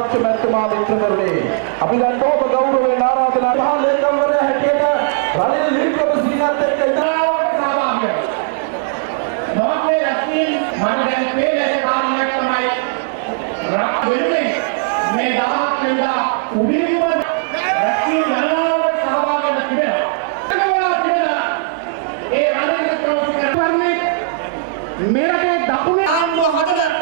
රාජපක්ෂ මැතිතුමා මිත්‍ර කරන්නේ. අපි දැන් බොහොම ගෞරවයෙන් ආරාධනා මහා ලේකම්වරයා හැටියට රනිල් වික්‍රමසිංහත් එක්ක ඉතාලවට සහභාගී වෙනවා. මොහොතේ රැස්වීම මට දැන් පේන කාරණයක් තමයි වෙනුනේ මේ 10ක් වෙනිදා උඩින්ම රැස්වීම ගණනාවකට සහභාගී වෙන්න තිබෙනවා. ඒ රනිල් වික්‍රමසිංහ වර්ණේ මෙරටේ දකුණේ ආණ්ඩුව හදන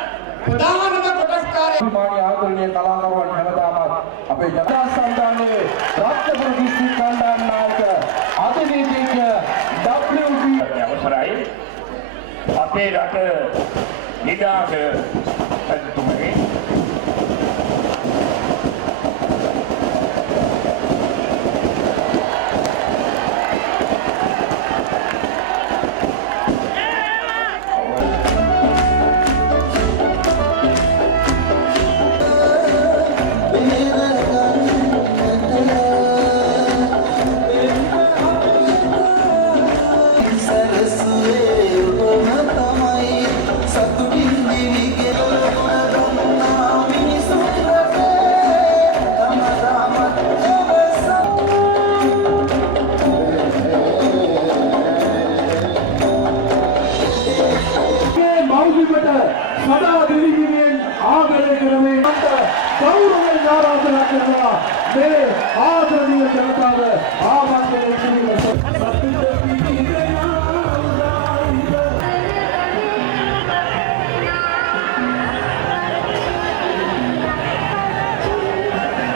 ප්‍රධානම කොටස්කාරය මාගේ ආදරණීය කලාකරුවන් හැමදාමත් අපේ ජනතා සංගමයේ රත්නපුර දිස්ත්‍රික් කණ්ඩායම් නායක අධිනීතිඥ WB අවසරයි අපේ රට නිදාග රජතුමනි සදා දෙවියන් ආදරය කරමින් ගෞරවයෙන් ආරාධනා කරනවා මේ ආදරණීය ජනතාව ආමන්ත්‍රණය කිරීමට